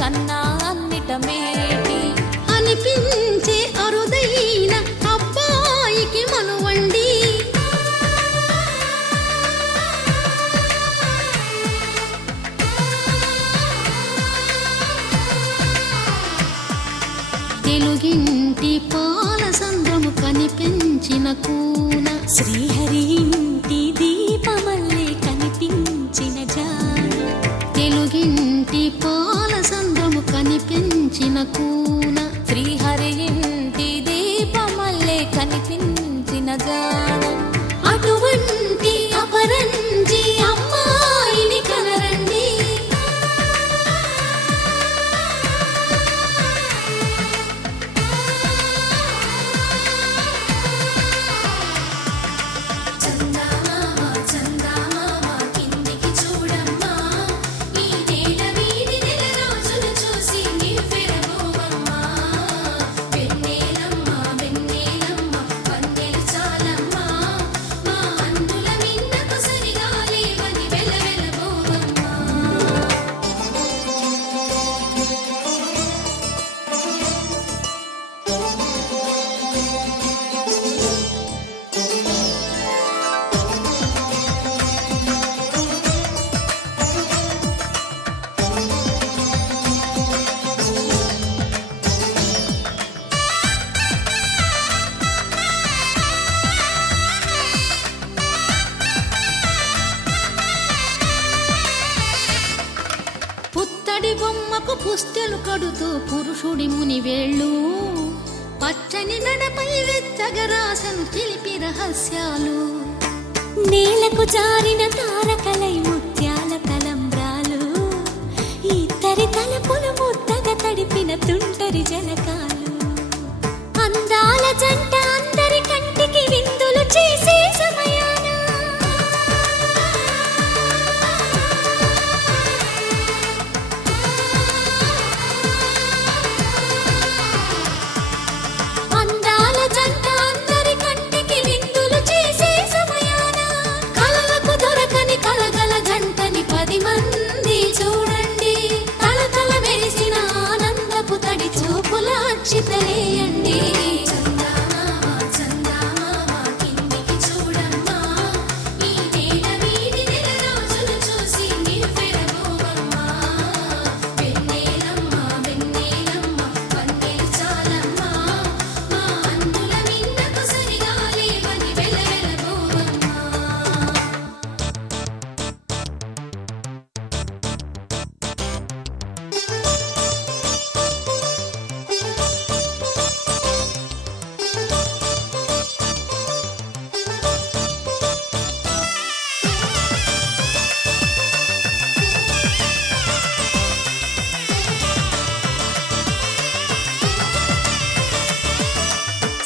కన్నా అన్నిట మేటి అనిపించే అరుదైన అబ్బాయికి మనువండి. తెలుగింటి పాల సంద్రము కనిపించిన కూన శ్రీహరి ఇంటి దీపమల్లే కనిపించిన జాన. తెలుగింటి పాల సంద్రము కనిపించిన కూన శ్రీహరి ఇంటి దీపమల్లే కనిపించిన జాన. అటువంటి అపరంజి అమ్మాయిని కనరండి. పుత్తడి బొమ్మకు పుస్తెలు కడుతూ పురుషుడి ముని వేళ్ళు పచ్చని నడపై వెచ్చగరాసను చిలిపి రహస్యాలు. నేలకు జారిన తారకలై ముత్యాల తలంబ్రాలు, ఇద్దరి తలపులు ముద్దగా తడిపిన తుంటరి జలకాలు. అందాల జంట అందరి కంటికి విందులు చేసే సమయాన చితలేయండి.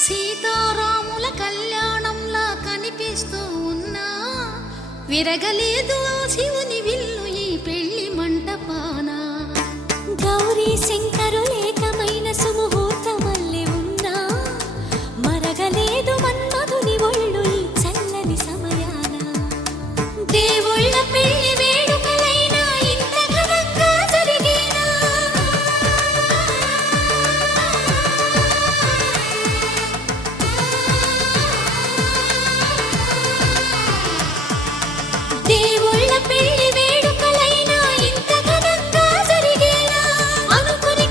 సీతారాముల కళ్యాణంలా కనిపిస్తూ ఉన్నా విరగలేదు ఆ శివుని విల్లు ఈ పెళ్లి మంటపాన. గౌరీ శంకరులేకమైన సుముహూర్తమల్లె ఉన్నా మరగలేదు మన్మధుని ఒళ్ళు ఈ చల్లని సమయాన. దేవుళ్ళ పెళ్లి వేడుకలైనా ఇంత ఘనంగా జరిగేనా? దేవుళ్ళ పెళ్లి వేడుకలైనా ఇంత ఘనంగా జరిగేనా? అనుకుని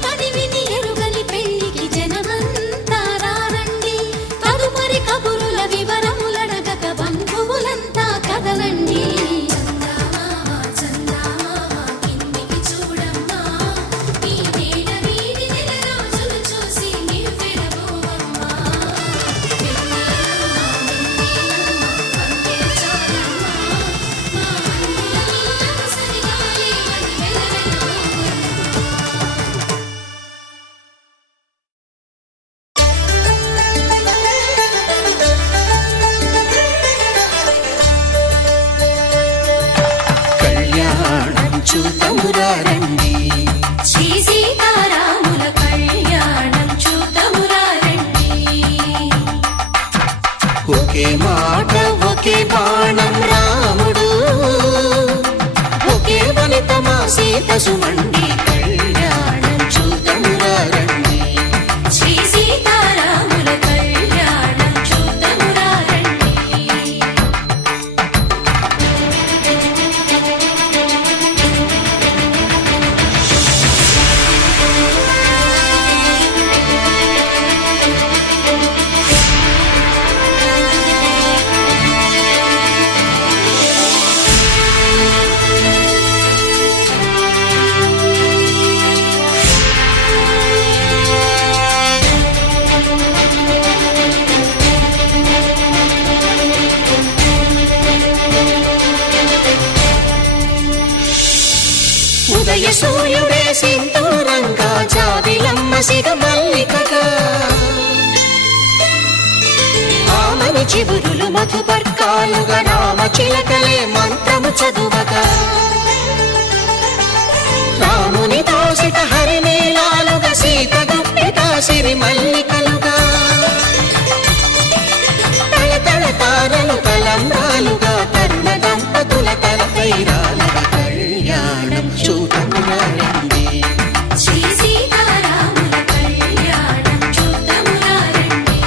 సింధూరంగా జాబిలమ్మ సిగ మల్లికగా ఆమని చివురులు మధుపర్కాలుగా రామ చిలకలే మంత్రము చదువగా రాముని దోసిట హరినీలాలుగా సీత గుప్పిట సిరి మల్లికలుగా తళతళ తారలు తలంబ్రాలుగా తరుణ దంపతుల తలపైరాలుగా కళ్యాణం చూడమురారండి శ్రీ సీతారాముల కళ్యాణం చూద్దామురా రండి.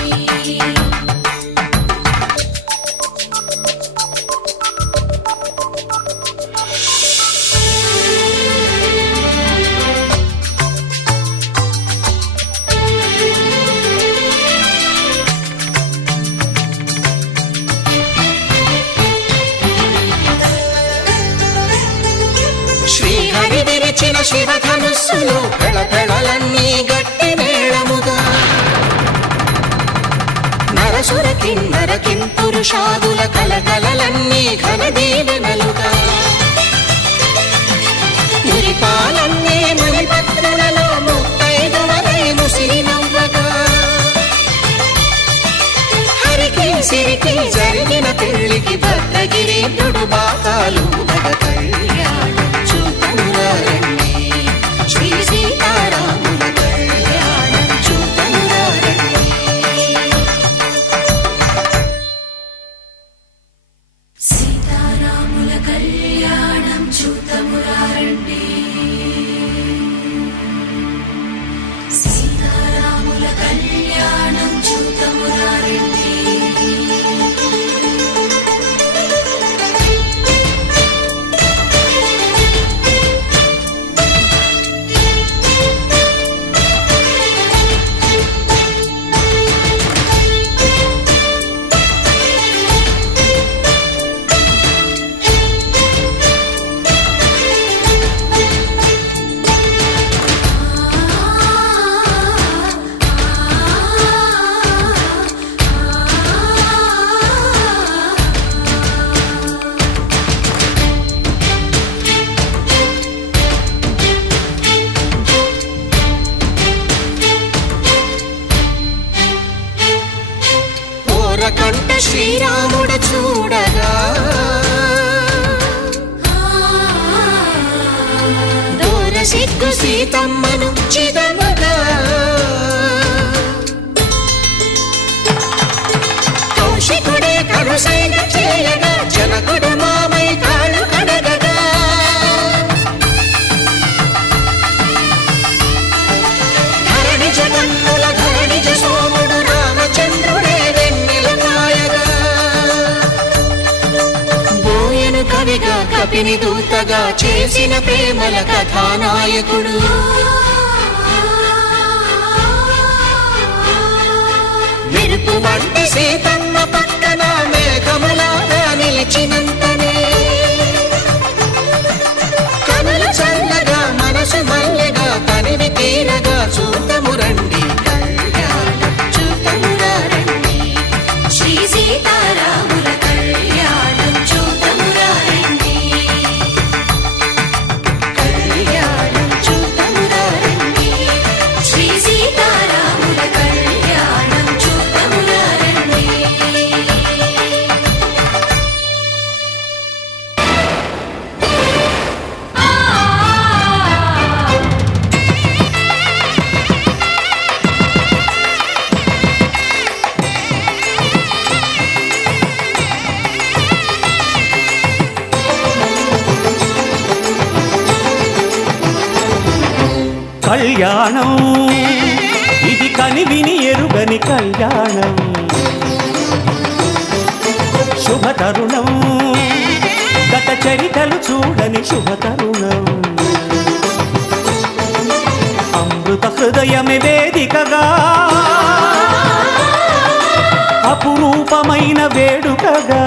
శ్రీహరి విరిచిన శివధనుస్సులు పెళపెళలన్నీ గట్టి మేళముగా నరసుర కిన్నర కింపురుషాదుల కలకలలన్నీ ఘన దీవెనలుగా మురిపాలన్నీ మునిపత్రులలో ముత్తైదువలై ముసిరి నవ్వగా హరికి సిరికి జరిగిన పెళ్లికి భద్రగిరీంద్రుడు బాకాలు కళ్యాణం చూడమురారండి శ్రీ సీతారాముల కళ్యాణం చూడమురారండి సీతారాముల కళ్యాణం చూద్దామురా రండి. సీతారాముల కళ్యాణం చూద్దామురా రండి. ఓరకంట శ్రీరాముడు చూడగా దూర సిగ్గు సీతమ్మను చిదమగా కౌశికుడే కరుసైన చేయగా జనకుడు మామై కాళ్ళు కడగగా ధరణి జగన్నుల ధరణిజ సోముడు రామచంద్రుడే వెన్నెల కాయగా బోయను కవిగా కపిని దూతగా చేసిన ప్రేమల కథానాయకుడు మెరుపు వంటి సీతమ్మ పక్కన మేఘములాగా నిలిచినంతనే కనులు చల్లగా మనసు మల్లెగా తనివి తీరగా చూడమురండి కళ్యాణం చూడమురారండి శ్రీ సీతారాముల కళ్యాణం చూద్దామురా రండి. కళ్యాణం చూడమురారండి శ్రీ సీతారాముల కళ్యాణం చూద్దామురా రండి. కళ్యాణం ఇది కనివిని ఎరుగని కళ్యాణం శుభతరుణం గత చరితలు చూడని శుభతరుణం అమృత హృదయమే వేదికగా అపురూపమైన వేడుకగా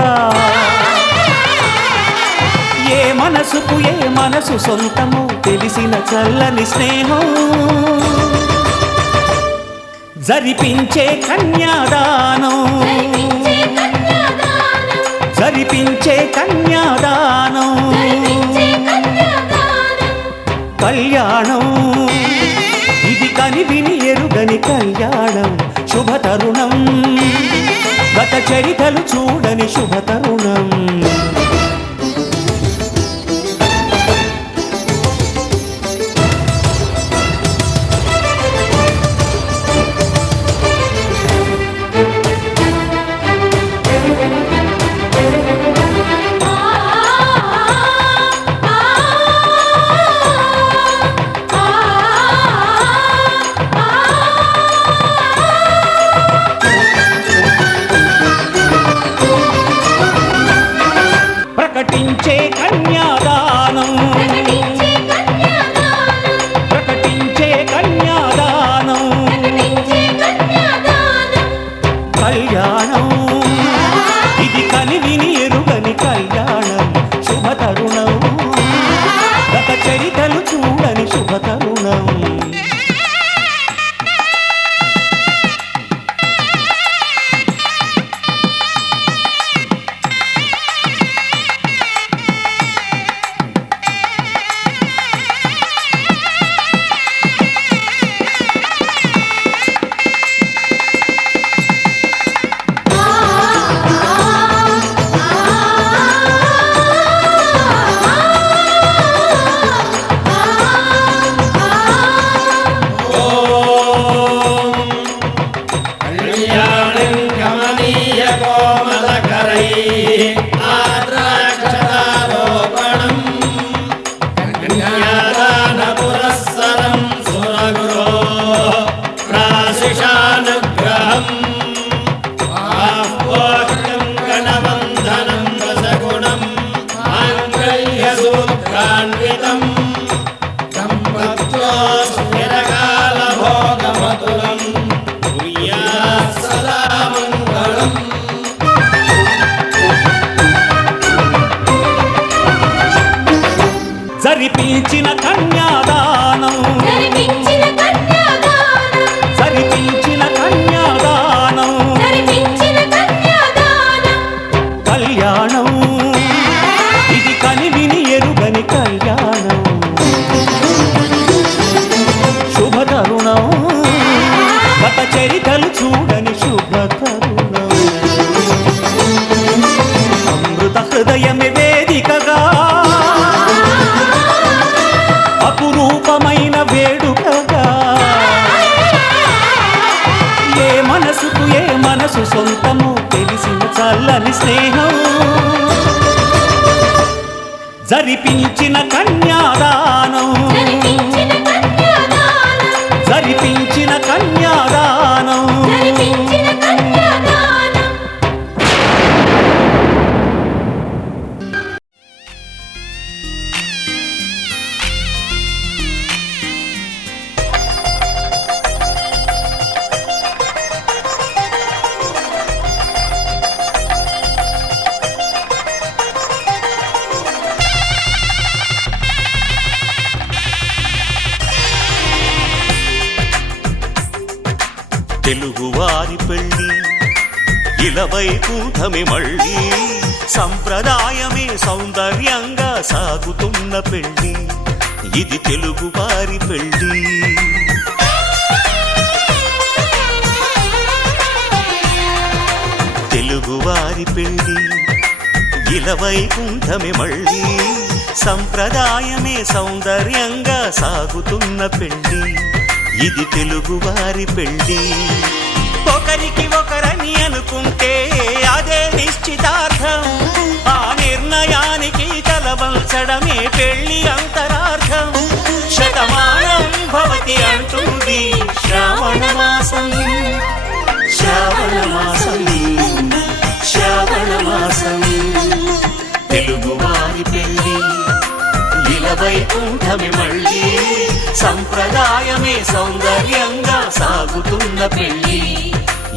ఏ మనసుకు ఏ మనసు సొంతమో తెలిసిన చల్లని స్నేహం జరిపించే కన్యాదానం జరిపించే కన్యాదానం కళ్యాణం ఇది కనివిని ఎరుగని కళ్యాణం శుభతరుణం గత చరితలు చూడని శుభతరుణం ప్రకటించే కన్యాదానం ప్రకటించే కన్యాదానం కళ్యాణం ఇది కనివిని ఎరుగని కళ్యాణం శుభతరుణం గత చరితలు చూడని శుభతరుణం జరిపించిన కన్యాదానం జరిపించిన కన్యాదానం కళ్యాణం ఇది కనివిని ఎరుగని కళ్యాణం శుభతరుణం గత చరితలు చూడని శుభతరుణం అమృత హృదయమే వేదికగా అపురూపమైన వేడుకగా ఏ మనసు సొంతము తెలిసిన చల్లని స్నేహం జరిపించిన కన్యాదానం జరిపించిన కన్యాదానం తెలుగువారి పెళ్ళి ఇలవైకుంఠమే మళ్ళీ సంప్రదాయమే సౌందర్యంగా సాగుతున్న పెళ్ళి ఇది తెలుగువారి పెళ్ళి తెలుగువారి పెళ్ళి ఇలవైకుంఠమే మళ్ళీ సంప్రదాయమే సౌందర్యంగా సాగుతున్న పెళ్ళి ఇది తెలుగువారి పెళ్ళి ఒకరికి ఒకరని అనుకుంటే అదే నిశ్చితార్థం ఆ నిర్ణయానికి తలవంచడమే పెళ్ళి అంతరార్థం శతమానం భవతి అంటుంది శ్రావణ మాసం శ్రావణ మాసం శ్రావణ మాసం తెలుగువారి పెళ్ళి ఇలవైకుంఠమే మళ్ళీ సంప్రదాయమే సౌందర్యంగా సాగుతున్న పెళ్ళి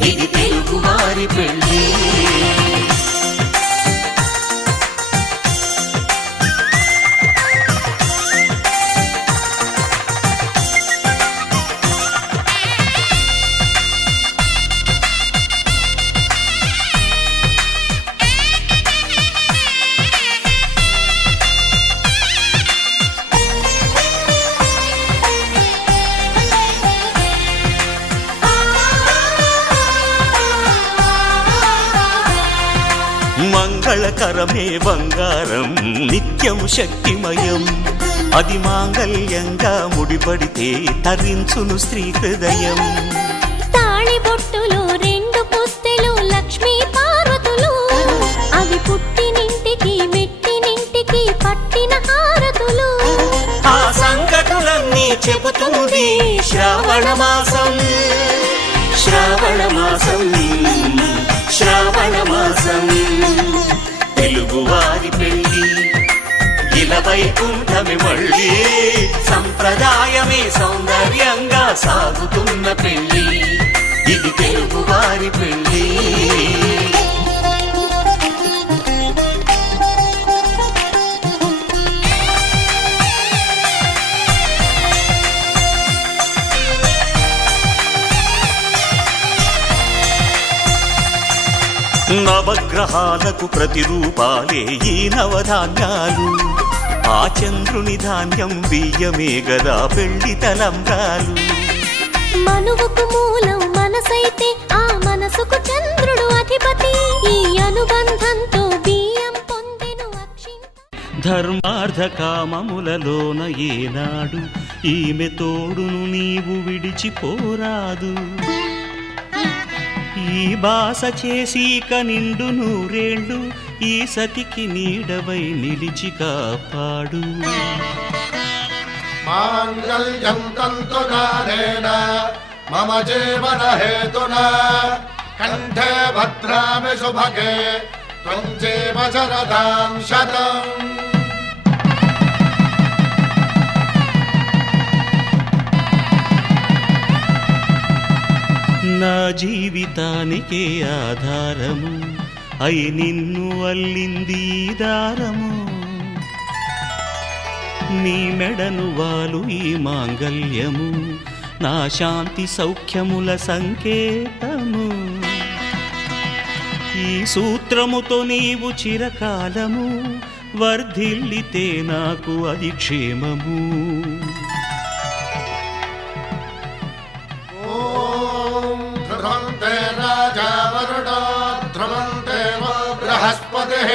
ఇది తెలుగువారి పెళ్ళి మంగళకరమే బంగారం నిత్యం శక్తిమయం అది మాంగళ్యంగా ముడిపడితే తరించును స్త్రీ హృదయం తాళి బొట్టులో 2 పుస్తెలు లక్ష్మీ పార్వతులు అవి పుట్టినింటికి మెట్టినింటికి పట్టిన హారతులు ఆ సంగతులన్నీ చెబుతుంది శ్రావణ మాసం శ్రావణ మాసం శ్రావణ మాసం తెలుగువారి పెళ్ళి ఇలా వైకుంఠమి మళ్ళీ సంప్రదాయమే సౌందర్యంగా సాగుతున్న పెళ్ళి ఇది తెలుగువారి పెళ్ళి నవగ్రహాలకు ప్రతిరూపాలే ఈ నవధాన్యాలు ఆ చంద్రుని ధాన్యం బియ్యమే గదా పెళ్లి తలంబ్రాలు మనువుకు మూలం మనసైతే ఆ మనసుకు చంద్రుడు అధిపతి ఈ అనుబంధంతో బియ్యం పొందెను అక్షింత ధర్మార్థ కామములలోన ఏనాడు ఈమె తోడును నీవు విడిచిపోరాదు ఈ బాస చేసి నిండు నూరేళ్ళు ఈ సతికి నీడవై నిలిచి కాపాడు మాంగళ్యం తంతునానేన మమ జీవన హేతునా కంఠే భద్రామి శుభగే త్వం జీవ శరదాం శతం నా జీవితానికే ఆధారము అయి నిన్ను అల్లింది ఈ దారము నీ మెడను వాలు ఈ మాంగల్యము నా శాంతి సౌఖ్యముల సంకేతము ఈ సూత్రముతో నీవు చిరకాలము వర్ధిల్లితే నాకు అది క్షేమము ధ్రువంతే రాజా వరుణో ధ్రువంతే బృహస్పతిః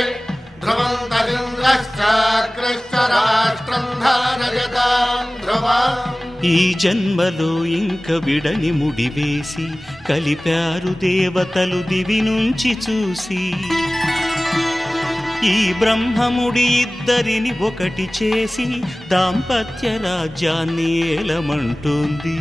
ధ్రువంతరింద్రశ్చాగ్రశ్చ రాష్ట్రం ధారయతాం ధ్రువం ఈ జన్మలో ఇంక విడని ముడివేసి కలిపారు దేవతలు దివి నుంచి చూసి ఈ బ్రహ్మముడి ఇద్దరిని ఒకటి చేసి దాంపత్య రాజ్యాన్ని ఏలమంటుంది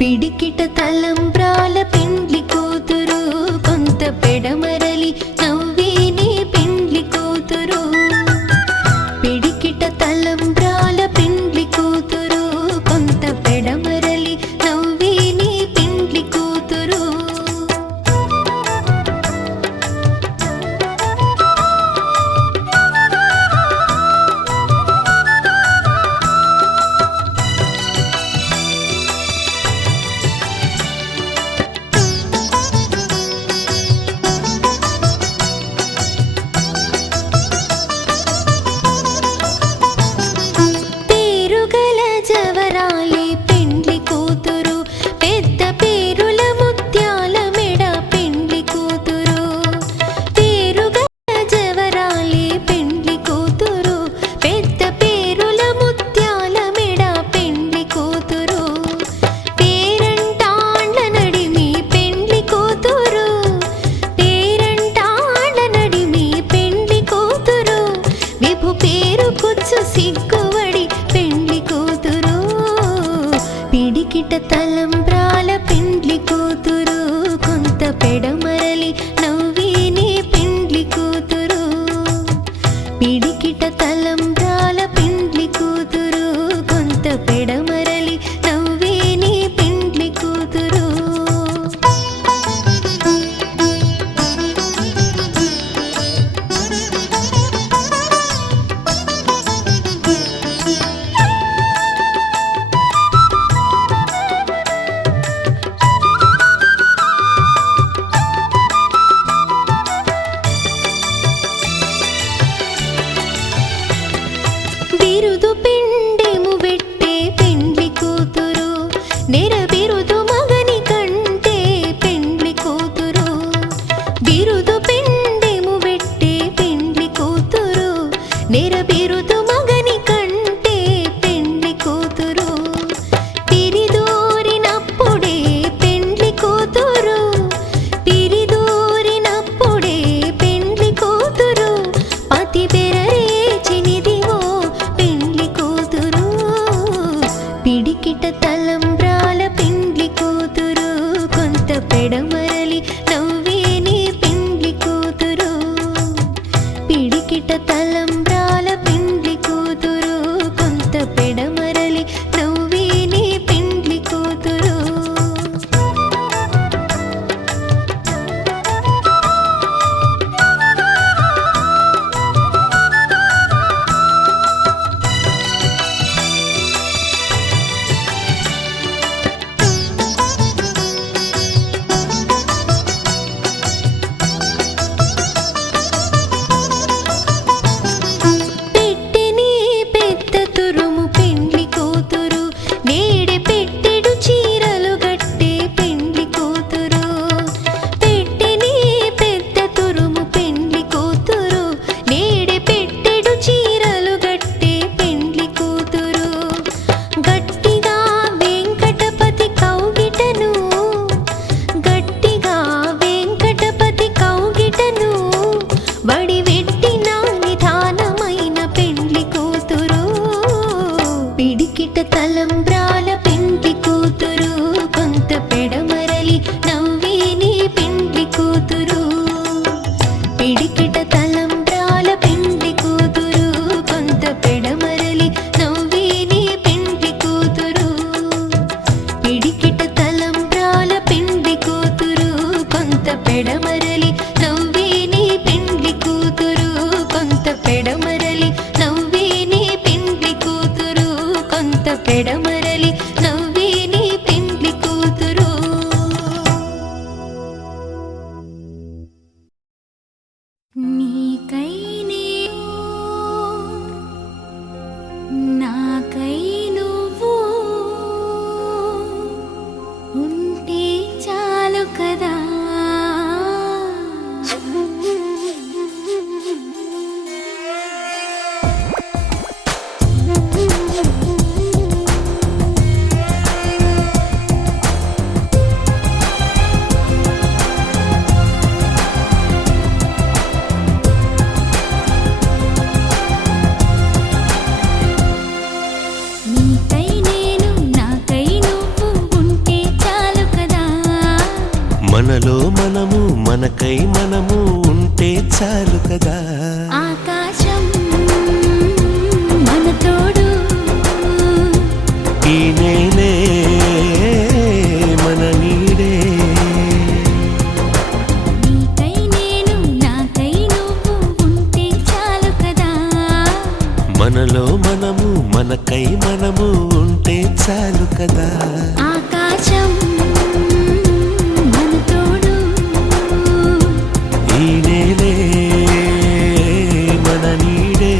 పిడికిట తలంబ్రాల పెండ్లి కూతురు కొంత పెడమరలి నవ్వేనే పెండ్లి కూతురు పిడికిట తలంబ్రాల పెండ్లి కూతురు కొంత పెడమరలి నవ్వేనే పెండ్లి కూతురు పిడికిట తలంబ్రాల పెండ్లి కూతురు కొంత పెడమరలి నవ్వేనే పెండ్లి కూతురు పిడికిట తలంబ్రాల పెండ్లి కూతురు కొంత పెడమరలి నవ్వేనే పెండ్లి కూతురు బిరుదు పిండెము వెట్టే పెండ్లి కూతురు నెర బిరుదు మగని కంటే పెండ్లి కూతురు బిరుదు పిండెము వెట్టే పెండ్లి కూతురు నెర బిరుదు మగని కంటే పెండ్లి కూతురు పిరిదూరినప్పుడే పెండ్లి కూతురు పిరిదూరినప్పుడే పెండ్లి కూతురు పతి బెరరేచినిదివో పెండ్లి కూతురు పిడికిట తలంబ్రాల పెండ్లి కూతురు కొంత పెడమరలి నవ్వేనే పెండ్లి కూతురు పిడికిట తలంబ్రాల పెండ్లి కూతురు కొంత పెడమరలి నవ్వేనే పెండ్లి కూతురు పెట్టెనే పెద్ద తురుము పెండ్లి కూతురు నేడే పెట్టెడు చీరలు గట్టే పెండ్లి కూతురు పెట్టెనే పెద్ద తురుము పెండ్లి కూతురు నేడే పెట్టెడు చీరలు గట్టే పెండ్లి కూతురు గట్టిగా వెంకటపతి కౌగిటను గట్టిగా వెంకటపతి కౌగిటను వడివెట్టిన నిధానమైన పెండ్లి కూతురు పిడికిట తలంబ్రాల పెండ్లి కూతురు కొంత పెడమరలి నవ్వేనే పెండ్లి కూతురు పిడికిట తలంబ్రాల పెండ్లి కూతురు కొంత పెడమరలి నవ్వేనే పెండ్లి కూతురు పిడికిట తలంబ్రాల పెండ్లి కూతురు కొంత పెడమరలి నవ్వేనే పెండ్లి కూతురు కొంత పెడమరలి నవ్వేనే పెండ్లి కూతురు కొంత పెడమరలి నవ్వేనే పెండ్లి కూతురు నీకై నేను నాకై నువ్వు ఉంటే చాలు కదా నీకై నేను నాకై నువ్వు ఉంటే చాలు కదా మనలో మనము మనకై మనము ఉంటే చాలు కదా ఆకాశం మన తోడు ఈ నేలే మన నీడే నీకై నేను నాకై నువ్వు ఉంటే చాలు కదా మనలో మనము మనకై మనము ఉంటే చాలు కదా ఆకాశం మన తోడు ఈ నేలే మన నీడే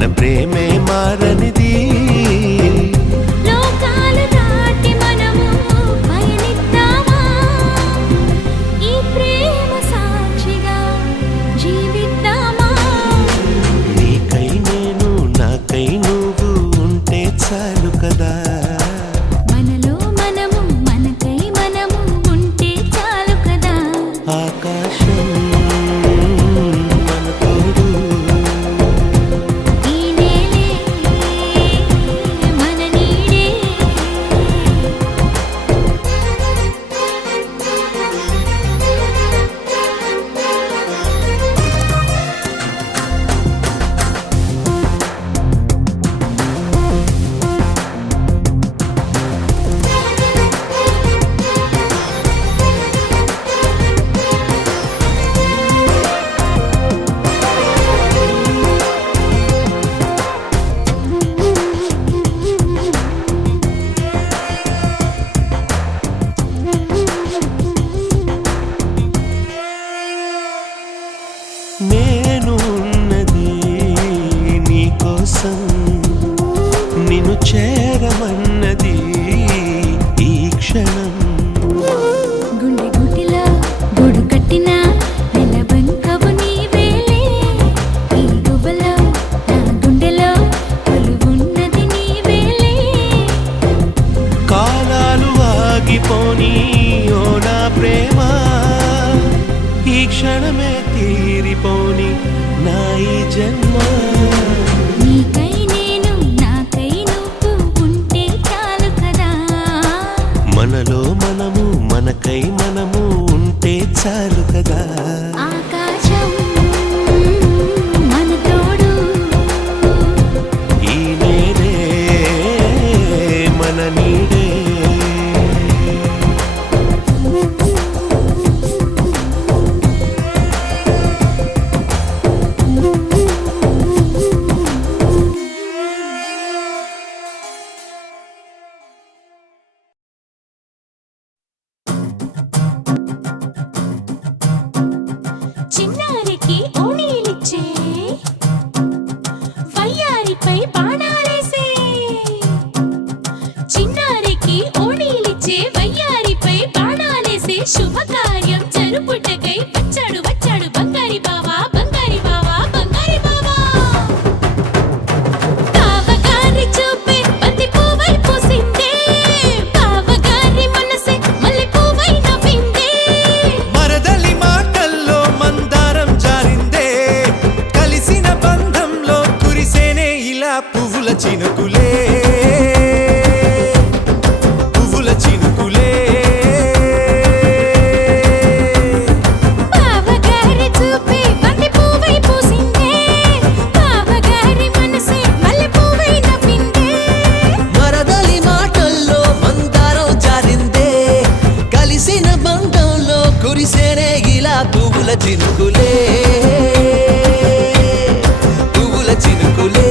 మన ప్రేమే మారనిది. లోకాలు దాటి మనము పయనిద్దామా, ఈ ప్రేమ సాక్షిగా జీవిద్దామా. నీకై నేను నాకై నువ్వు ఉంటే చాలు కదా. మనలో మనము మనకై మనము ఉంటే చాలు కదా. ఆకాశం మన తోడు, ఈ నేలే మన నీడే. నేను ఉన్నది నీకోసం, నిన్ను చేరమన్నది ఈ క్షణం. గుండె గుటిలో గూడు కట్టిన నెలబంకవు నీవేలే. ఈ గువ్వలో నా గుండెలో కొలువున్నది నీవేలే. కాలాలు ఆగిపోని ఓ నా ప్రేమ, ఈ క్షణమే తీరిపోని నా ఈ జన్మ. నీకై నేను నాకై నువ్వు ఉంటే చాలు కదా. మనలో మనము మనకై మనము ఉంటే చాలు కదా. ఆకాశం మన తోడు, ఈ నేనే మన నీడే. చిన్నారికి ఓణీలిచ్చే, వయ్యారిపై బాణాలేసే. చిన్నారికి ఓణీలిచ్చే, వయ్యారిపై బాణాలేసే. శుభకార్యం జరుపుటకై వచ్చాడు వచ్చాడు బంగారి బావా, బంగారి బావా, బంగారి బావా. బావగారి చూపే బంతి పువ్వై పూసిందే, బావగారి మనసే మల్లె పువ్వై నవ్విందే. మరదలి మాటల్లో మందారం జారిందే, కలిసిన బంధంలో కురిసేనే ఇలా పువ్వుల చినుకులే, పువ్వుల చినుకులే. బావగారి చూపే బంతి పువ్వై పూసిందే, బావగారి మనసే మల్లె పువ్వై నవ్విందే. మరదలి మాటల్లో మందారం జారిందే, కలిసిన బంధంలో కురిసేనే ఇలా పువ్వుల చినుకులే, పువ్వుల చినుకులే.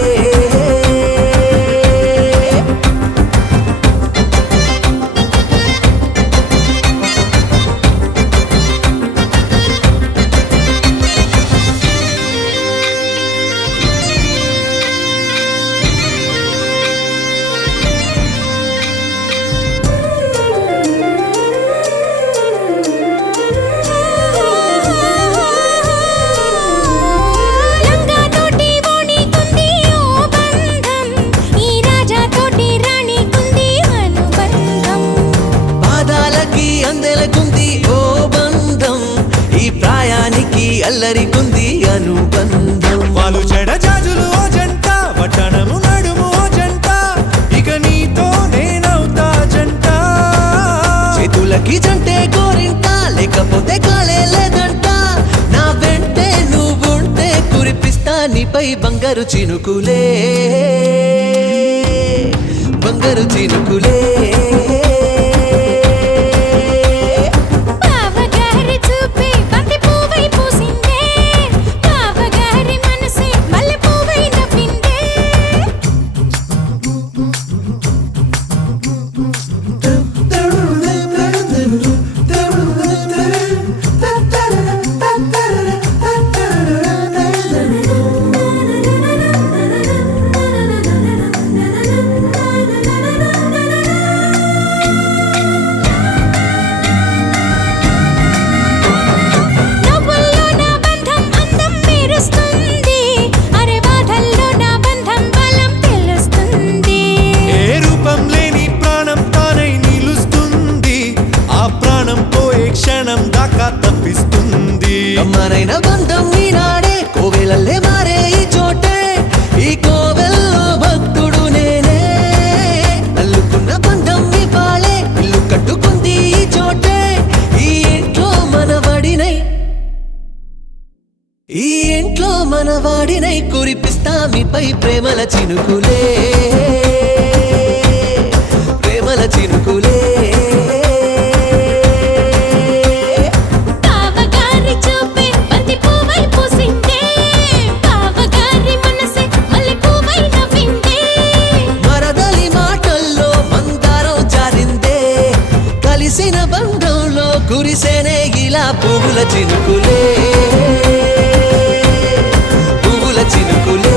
లంగా తోటి ఓణి కుంది ఓ బంధం, ఈ రాజా తోటి రాణి కుంది అనుబంధం. పాదాలకి అందెలకుంది ఓ బంధం, ఈ ప్రాయానికి అల్లరికుంది అనుబంధం. వాళ్ళు చెడజాజులు ఓ జంట, వటనము నడుము ఓ జంట, ఇక నీతో నేనవుతా జంట. చేతులకి జంటే గోరింట, లేకపోతే కాలే లేదంట. నా వెంటే నువ్వుంటే కురిపిస్తా నీపై బంగారు చినుకులే, బంగారు చినుకులే. బావగారి చూపే బంతి పువ్వై పూసిందే, బావగారి మనసే మల్లె పువ్వై నవ్విందే. అమ్మనైన బంధం ఈనాడే కోవెలల్లే మారే ఈ చోటే ఈ కోవెల్లో భక్తుడు నేనే అల్లుకున్న బంధం ఇవాళే ఇల్లు కట్టుకుంది ఈ చోటే ఈ ఇంట్లో మనవడినై ఈ ఇంట్లో మనవాడినై కురిపిస్తా మీపై ప్రేమల చినుకులే ప్రేమల చినుకులే బావగారి చూపే బంతి పువ్వై పూసిందే బావగారి మనసే మల్లె పువ్వై నవ్విందే మరదలి మాటల్లో మందారం జారిందే కలిసిన బంధంలో కురిసేనే ఇలా పువ్వుల చినుకులే పువ్వుల చినుకులే